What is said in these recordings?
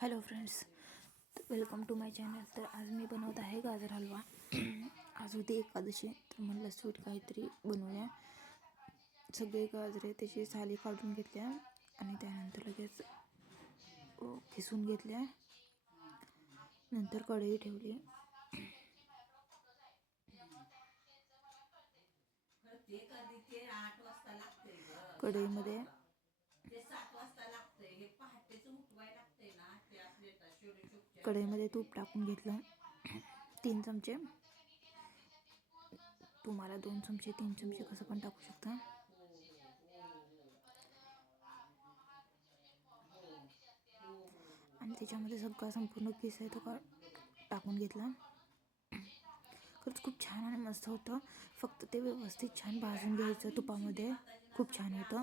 Hello friends welcome to my channel. तर आज मी बनवत आहे गाजर हलवा. आज होती एकादशी तर म्हणलं स्वीट काहीतरी बनवूया. सगळे गाजरे त्याची साली काढून घेतल्या आणि त्यानंतर लगेच खिसून घेतल्या. नंतर कढई ठेवली. कढईमध्ये कढईमध्ये तूप टाकून घेतलं. तीन चमचे. तुम्हाला दोन चमचे तीन चमचे कसं पण टाकू शकता. आणि त्याच्यामध्ये सगळा संपूर्ण पीस आहे तो का टाकून घेतला. खरंच खूप छान आणि मस्त होतं. फक्त ते व्यवस्थित छान भाजून घ्यायचं तुपामध्ये. खूप छान होतं.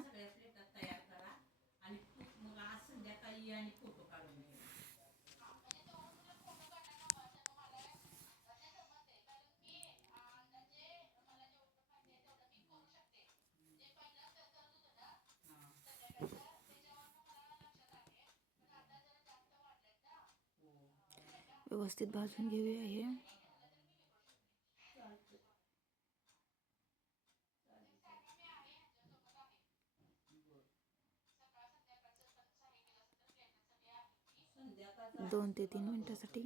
व्यवस्थित भाजून घेऊया हे दोन ते तीन मिनिटासाठी.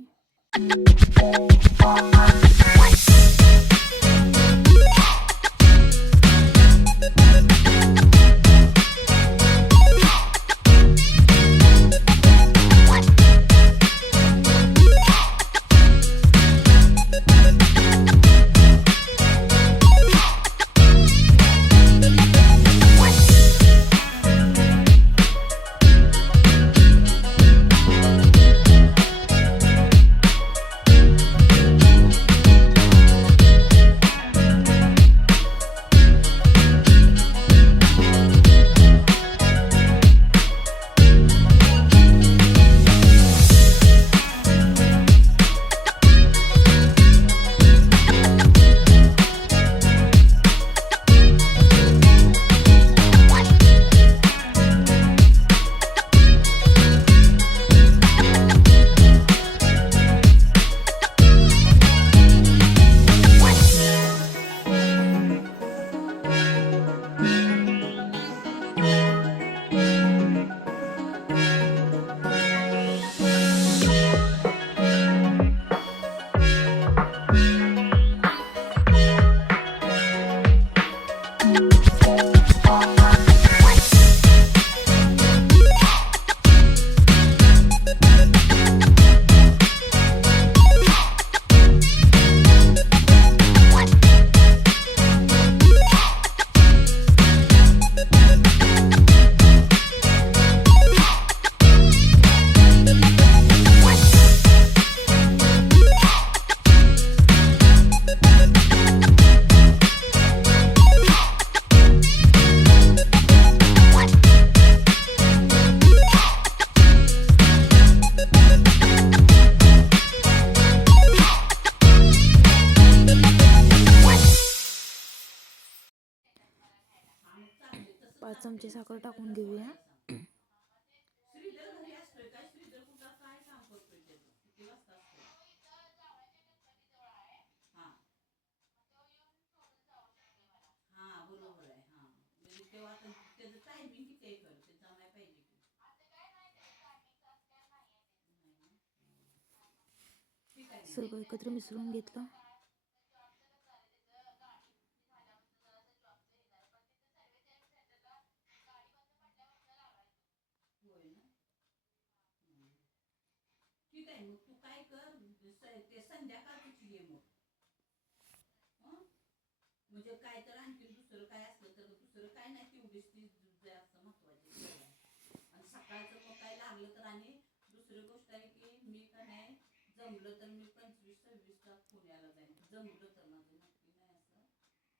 चमचे साखर टाकून घेऊया. सगळं एकत्र मिसळून घेतलं. ठीक आहे मग? तू काय कर ते संध्याकाळच ये मग. म्हणजे काय तर आणखी दुसरं काय असलं तर दुसरं काय नाही तेवढीच ती जास्त महत्वाची आणि सकाळचं मग काय लागलं तर आणि दुसरी गोष्ट आहे की मी का नाही जमलं तर मी पंचवीस सव्वीस सव्वीसला पुण्याला जाईन. जमलं तर माझं नक्की नाही असं.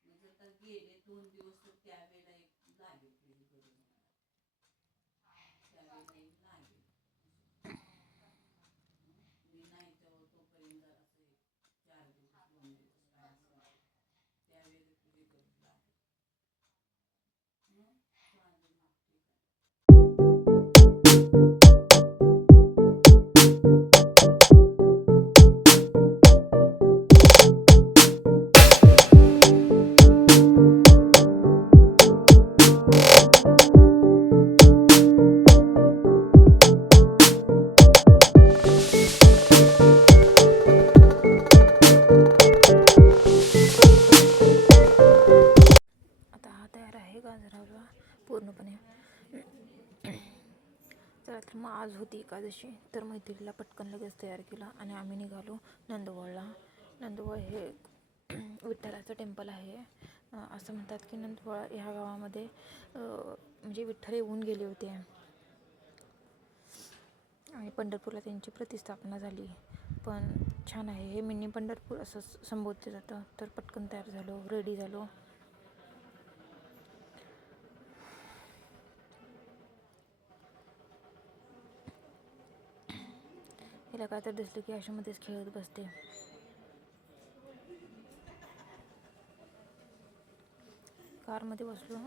म्हणजे जर गेले दोन दिवस तर त्यावेळेला एक आज होती एकादशी. तर मैत्रीला पटकन लगेच तयार केला आणि आम्ही निघालो नंदवळला नंदवळ हे विठ्ठलाचं टेम्पल आहे. असं म्हणतात की नंदवळ ह्या गावामध्ये म्हणजे विठ्ठल येऊन गेले होते. आणि पंढरपूरला त्यांची प्रतिस्थापना झाली. पण छान आहे. हे मिनी पंढरपूर असं संबोधलं जातं. तर पटकन तयार झालो रेडी झालो. हिला काय तर दिसलं की अशामध्येच खेळत बसते. कारमध्ये बसलो.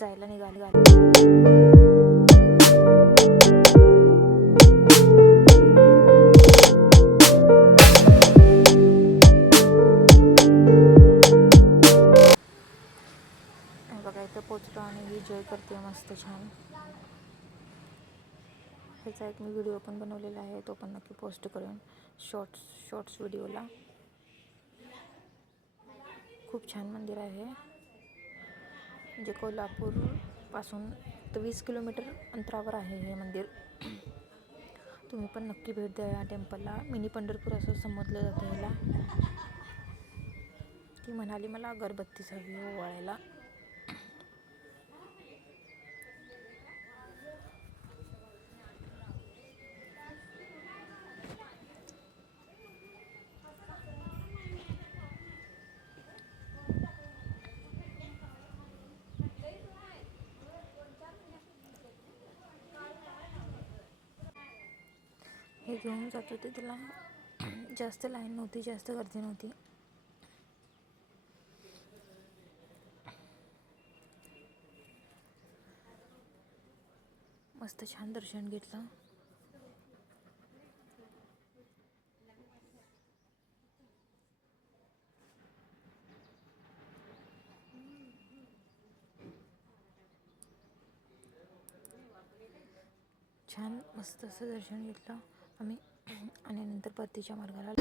जायला निघाली गाडी हे बघा इथं पोचलो आणि एन्जॉय करते मस्त छान. त्याचा एक मी व्हिडिओ पण बनवलेला आहे तो पण नक्की पोस्ट करेन शॉर्ट्स शॉर्ट्स व्हिडिओला खूप छान मंदिर आहे. म्हणजे कोल्हापूरपासून तर वीस किलोमीटर अंतरावर आहे हे मंदिर. तुम्ही पण नक्की भेट द्या या टेम्पलला मिनी पंढरपूर असं संबोधलं जातं ह्याला. ती म्हणाली मला अगरबत्तीच हवी ओवाळायला. घेऊन जात होते. तिला जास्त लाईन नव्हती जास्त गर्दी नव्हती. मस्त छान दर्शन घेतलं. छान मस्त असं दर्शन घेतलं. आम्ही आणि नंतर परतीच्या मार्गाला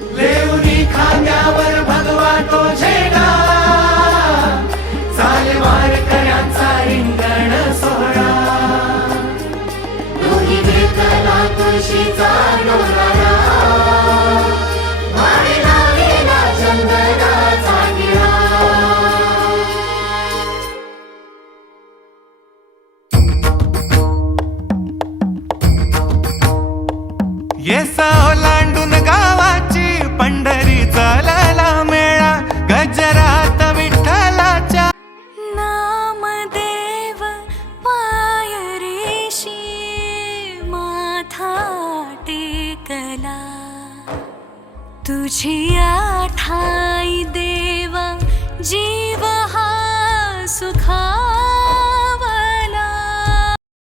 येसा ओलांडून गावाची पंढरी चालला मेळा गजरात विठ्ठलाच्या. नामदेव पायरीशी माथा टेकला. तुझी आठाई